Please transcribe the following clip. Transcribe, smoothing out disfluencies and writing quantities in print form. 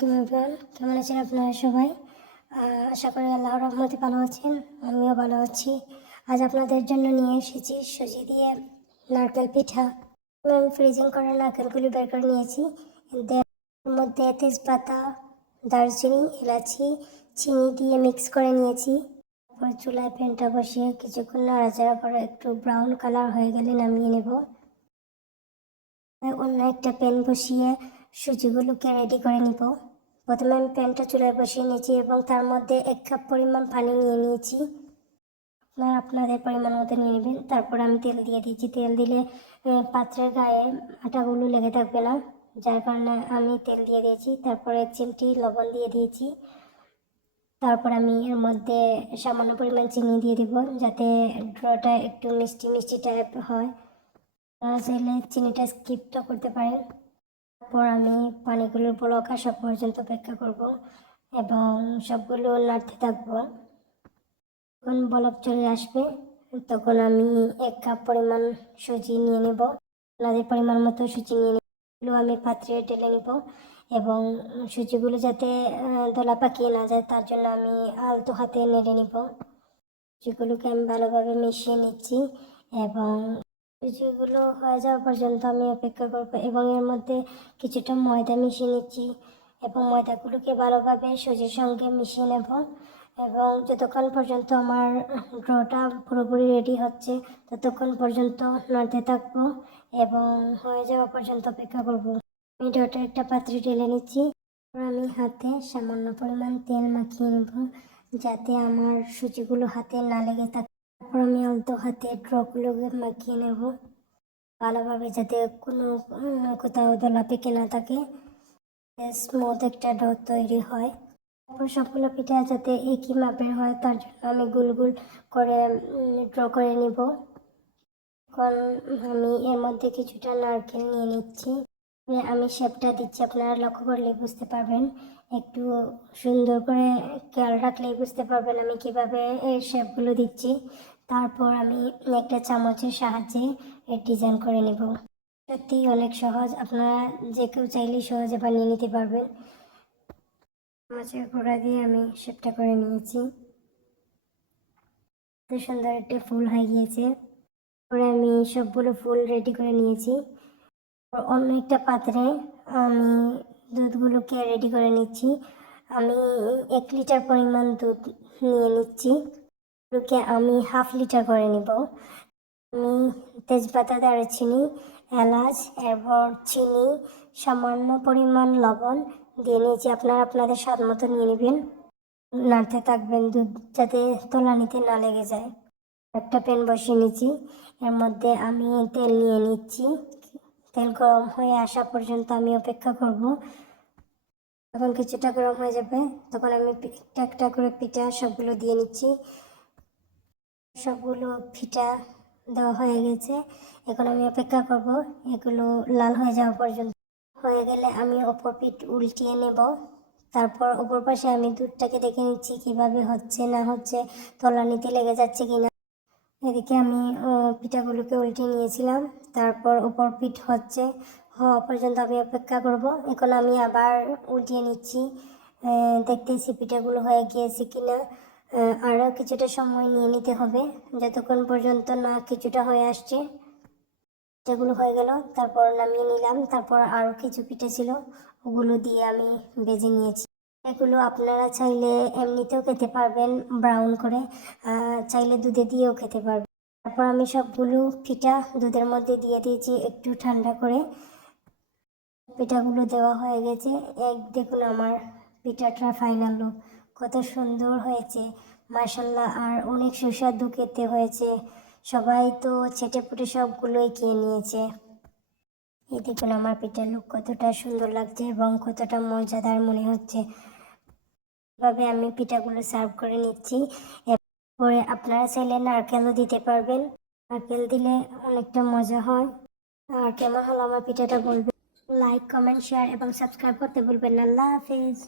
আলাইকুম এভরিওয়ান, কেমন আছেন আপনারা সবাই? আশা করি আল্লাহর রহমতে ভালো আছেন। আমিও ভালো আছি। আজ আপনাদের জন্য নিয়ে এসেছি সুজি দিয়ে নারকেল পিঠা। আমি ফ্রিজিং করা নারকেলগুলি বের করে নিয়েছি। এর মধ্যে তেজপাতা, দারচিনি, এলাচি, চিনি দিয়ে মিক্স করে নিয়েছি। তারপর চুলায় প্যানটা বসিয়ে কিছুক্ষণ নাড়াচাড়া করে একটু ব্রাউন কালার হয়ে গেলে নামিয়ে নেব। অন্য একটা প্যান বসিয়ে সুজিগুলোকে রেডি করে নিব। প্রথমে আমি প্যানটা চুলায় বসিয়ে নিয়েছি এবং তার মধ্যে 1 কাপ পরিমাণ পানি নিয়ে নিয়েছি। আপনাদের পরিমাণ মতো নিয়ে নেবেন। তারপর আমি তেল দিয়ে দিয়েছি। তেল দিলে পাত্রের গায়ে আটাগুলো লেগে থাকবে না, যার কারণে আমি তেল দিয়ে দিয়েছি। তারপর 1 চিমটি লবণ দিয়ে দিয়েছি। তারপর আমি এর মধ্যে সামান্য পরিমাণ চিনি দিয়ে দিব, যাতে ড্রটা একটু মিষ্টি মিষ্টি টাইপ হয়। চাইলে চিনিটা স্কিপটা করতে পারেন। তারপর আমি পানিগুলোর বলক আসা পর্যন্ত অপেক্ষা করব এবং সবগুলো নাড়তে থাকবো। যখন বলক চলে আসবে তখন আমি 1 কাপ পরিমাণ সুজি নিয়ে নেব। আপনাদের পরিমাণ মতো সুজি নিয়ে নেব। আমি পাত্রে ঢেলে নিব এবং সুজিগুলো যাতে দলা পাকিয়ে না যায় তার জন্য আমি আলতো হাতে নেড়ে নিব। সুজিগুলোকে আমি ভালোভাবে মিশিয়ে নিচ্ছি এবং সুজিগুলো হয়ে যাওয়া পর্যন্ত আমি অপেক্ষা করব এবং এর মধ্যে কিছুটা ময়দা মিশিয়ে নিচ্ছি এবং ময়দাগুলোকে ভালোভাবে সুজির সঙ্গে মিশিয়ে নেব এবং যতক্ষণ পর্যন্ত আমার ডোটা পুরোপুরি রেডি হচ্ছে ততক্ষণ পর্যন্ত নাড়তে থাকবো এবং হয়ে যাওয়া পর্যন্ত অপেক্ষা করব। আমি ডোটা একটা পাত্রে ঢেলে নিচ্ছি। আমি হাতে সামান্য পরিমাণ তেল মাখিয়ে নেব যাতে আমার সুজিগুলো হাতে না লেগে থাকে। তারপর আমি আলতো হাতে ড্রগুলোকে মাখিয়ে নেব ভালোভাবে, যাতে কোনো কোথাও দলা পেকে না থাকে, স্মুথ একটা ডো তৈরি হয়। তারপর সবগুলো পিঠা যাতে একই মাপের হয় তার জন্য আমি গোল গোল করে ড্র করে নিব। এখন আমি এর মধ্যে কিছুটা নারকেল নিয়ে নিচ্ছি। আমি শেপটা দিচ্ছি, আপনারা লক্ষ্য করলে বুঝতে পারবেন। একটু সুন্দর করে খেয়াল রাখলেই বুঝতে পারবেন আমি কিভাবে এই শেপগুলো দিচ্ছি। তারপর আমি একটা চামচের সাহায্যে ডিজাইন করে নেব। সত্যি অনেক সহজ, আপনারা যে কেউ চাইলেই সহজে বানিয়ে নিতে পারবেন। চামচের গোড়া দিয়ে আমি শেপটা করে নিয়েছি। খুব সুন্দর একটা ফুল হয়ে গিয়েছে। পরে আমি সবগুলো ফুল রেডি করে নিয়েছি। অন্য একটা পাত্রে আমি দুধগুলোকে রেডি করে নিচ্ছি। আমি 1 লিটার পরিমাণ দুধ নিয়ে নিচ্ছি। দুধকে আমি 1/2 লিটার করে নিব। আমি তেজপাতা, দারচিনি, এলাচ, এরপর চিনি, সামান্য পরিমাণ লবণ দিয়ে নিয়েছি। আপনারা আপনাদের স্বাদ মতো নিয়ে নেবেন। নাড়তে থাকবেন দুধ যাতে তলানিতে না লেগে যায়। একটা প্যান বসিয়ে নিচ্ছি, এর মধ্যে আমি তেল নিয়ে নিচ্ছি। তেল গরম হয়ে আসা পর্যন্ত আমি অপেক্ষা করব। যখন কিছুটা গরম হয়ে যাবে তখন আমি একটা একটা করে পিঠা সবগুলো দিয়ে নিচ্ছি। সবগুলো পিঠা দেওয়া হয়ে গেছে। এখন আমি অপেক্ষা করব এগুলো লাল হয়ে যাওয়া পর্যন্ত। হয়ে গেলে আমি অপর পিঠ উল্টিয়ে নেব। তারপর অপর পাশে আমি দুধটাকে দেখে নিচ্ছি কিভাবে হচ্ছে না হচ্ছে, তলানিতে লেগে যাচ্ছে কিনা। এদিকে আমি পিঠাগুলোকে উল্টে নিয়েছিলাম। তারপর উপর পিঠ হওয়া পর্যন্ত আমি অপেক্ষা করব। এখন আমি আবার উল্টিয়ে নিচ্ছি, দেখতেছি পিঠাগুলো হয়ে গিয়েছে কিনা। আরও কিছুটা সময় নিয়ে নিতে হবে যতক্ষণ পর্যন্ত না কিছুটা হয়ে আসছে। পিঠাগুলো হয়ে গেল, তারপর নামিয়ে নিলাম। তারপর আরও কিছু পিঠা ছিল, ওগুলো দিয়ে আমি ভেজে নিয়েছি। এগুলো আপনারা চাইলে এমনিতেও খেতে পারবেন ব্রাউন করে, চাইলে দুধে দিয়েও খেতে পারবেন। তারপর আমি সবগুলো পিঠা দুধের মধ্যে দিয়ে দিয়েছি একটু ঠান্ডা করে। পিঠাগুলো দেওয়া হয়ে গেছে। দেখুন আমার পিঠাটা ফাইনাল লুক কত সুন্দর হয়েছে মাশাআল্লাহ, আর অনেক সুস্বাদু খেতে হয়েছে। সবাই তো ছেটেপুটে সবগুলোই খেয়ে নিয়েছে। এই দেখুন আমার পিঠার লুক কতটা সুন্দর লাগছে এবং কতটা মজাদার মনে হচ্ছে। এভাবে আমি পিঠাগুলো সার্ভ করে নিচ্ছি। এরপরে আপনারা চাইলে নারকেলও দিতে পারবেন, নারকেল দিলে অনেকটা মজা হয়। আর কেমন হলো আমার পিঠাটা বলবেন। লাইক, কমেন্ট, শেয়ার এবং সাবস্ক্রাইব করতে ভুলবেন না। আল্লাহ হাফেজ।